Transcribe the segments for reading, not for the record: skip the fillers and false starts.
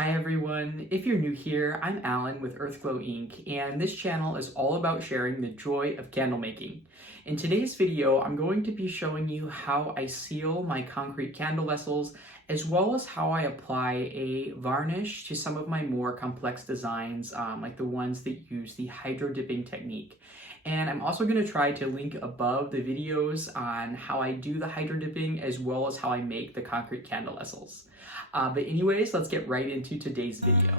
Hi everyone, if you're new here, I'm Alan with Earthglow Inc. and this channel is all about sharing the joy of candle making. In today's video, I'm going to be showing you how I seal my concrete candle vessels as well as how I apply a varnish to some of my more complex designs like the ones that use the hydro dipping technique. And I'm also going to try to link above the videos on how I do the hydro dipping as well as how I make the concrete candle vessels. But anyways, let's get right into today's video.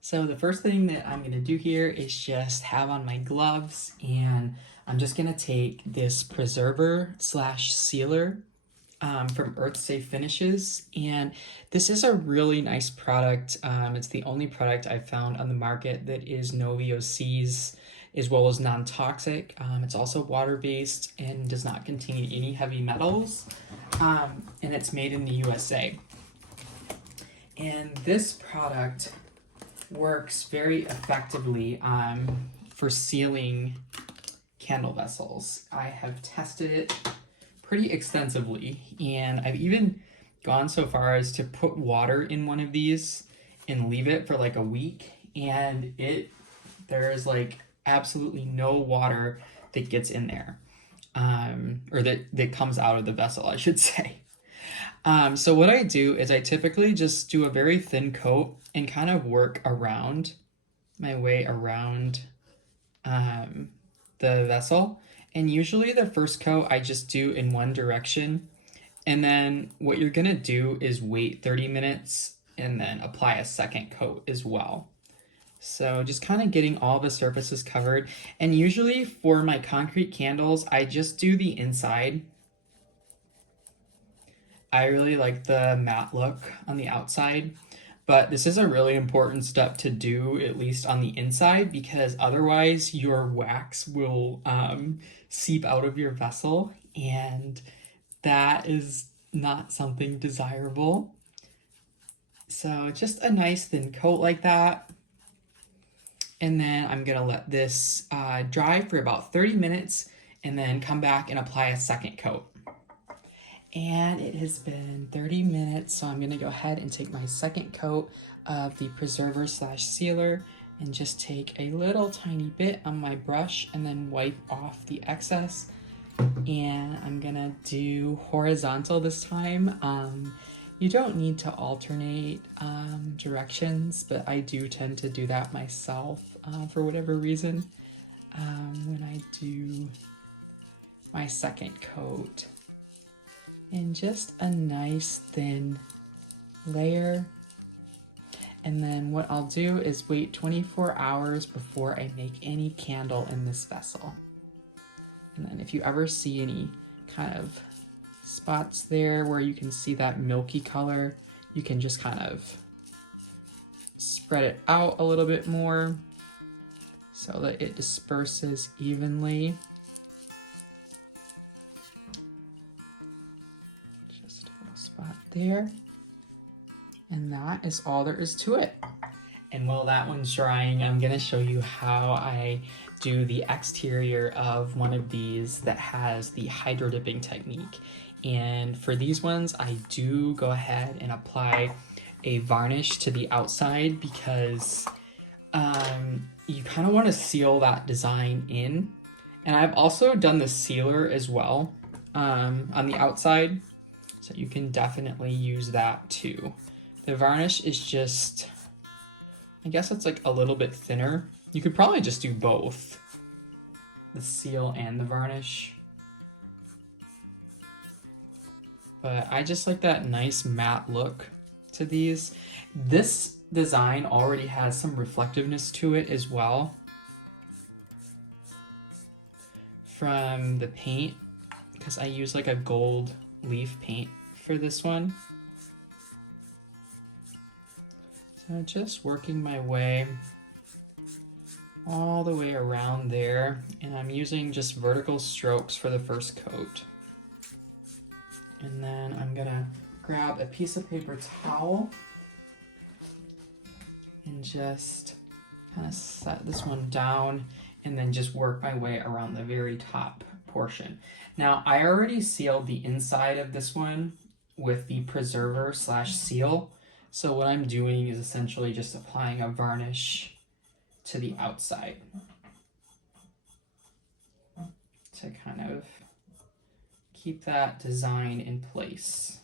So the first thing that I'm going to do here is just have on my gloves, and I'm just going to take this preserver slash sealer from Earth Safe Finishes, and this is a really nice product. It's the only product I've found on the market that is no VOCs as well as non-toxic. It's also water-based and does not contain any heavy metals, and it's made in the USA. And this product works very effectively for sealing candle vessels. I have tested it pretty extensively, and I've even gone so far as to put water in one of these and leave it for like a week, and there is like absolutely no water that gets in there, or that comes out of the vessel, I should say. So what I do is I typically just do a very thin coat and kind of work around my way around the vessel. And usually the first coat I just do in one direction. And then what you're gonna do is wait 30 minutes and then apply a second coat as well. So just kind of getting all the surfaces covered. And usually for my concrete candles, I just do the inside. I really like the matte look on the outside, but this is a really important step to do, at least on the inside, because otherwise your wax will seep out of your vessel, and that is not something desirable. So just a nice thin coat like that. And then I'm gonna let this dry for about 30 minutes and then come back and apply a second coat. And it has been 30 minutes, so I'm gonna go ahead and take my second coat of the preserver slash sealer and just take a little tiny bit on my brush and then wipe off the excess. And I'm gonna do horizontal this time. You don't need to alternate directions, but I do tend to do that myself for whatever reason when I do my second coat. And just a nice thin layer. And then what I'll do is wait 24 hours before I make any candle in this vessel. And then if you ever see any kind of spots there where you can see that milky color, you can just kind of spread it out a little bit more so that it disperses evenly. Just a little spot there. And that is all there is to it. And while that one's drying, I'm gonna show you how I do the exterior of one of these that has the hydro dipping technique. And for these ones, I do go ahead and apply a varnish to the outside because you kind of want to seal that design in. And I've also done the sealer as well on the outside, so you can definitely use that too. The varnish is just, I guess it's like a little bit thinner. You could probably just do both, the seal and the varnish. But I just like that nice matte look to these. This design already has some reflectiveness to it as well from the paint, because I use like a gold leaf paint for this one. So just working my way all the way around there, and I'm using just vertical strokes for the first coat. And then I'm gonna grab a piece of paper towel and just kind of set this one down and then just work my way around the very top portion. Now, I already sealed the inside of this one with the preserver slash seal. So what I'm doing is essentially just applying a varnish to the outside to kind of keep that design in place.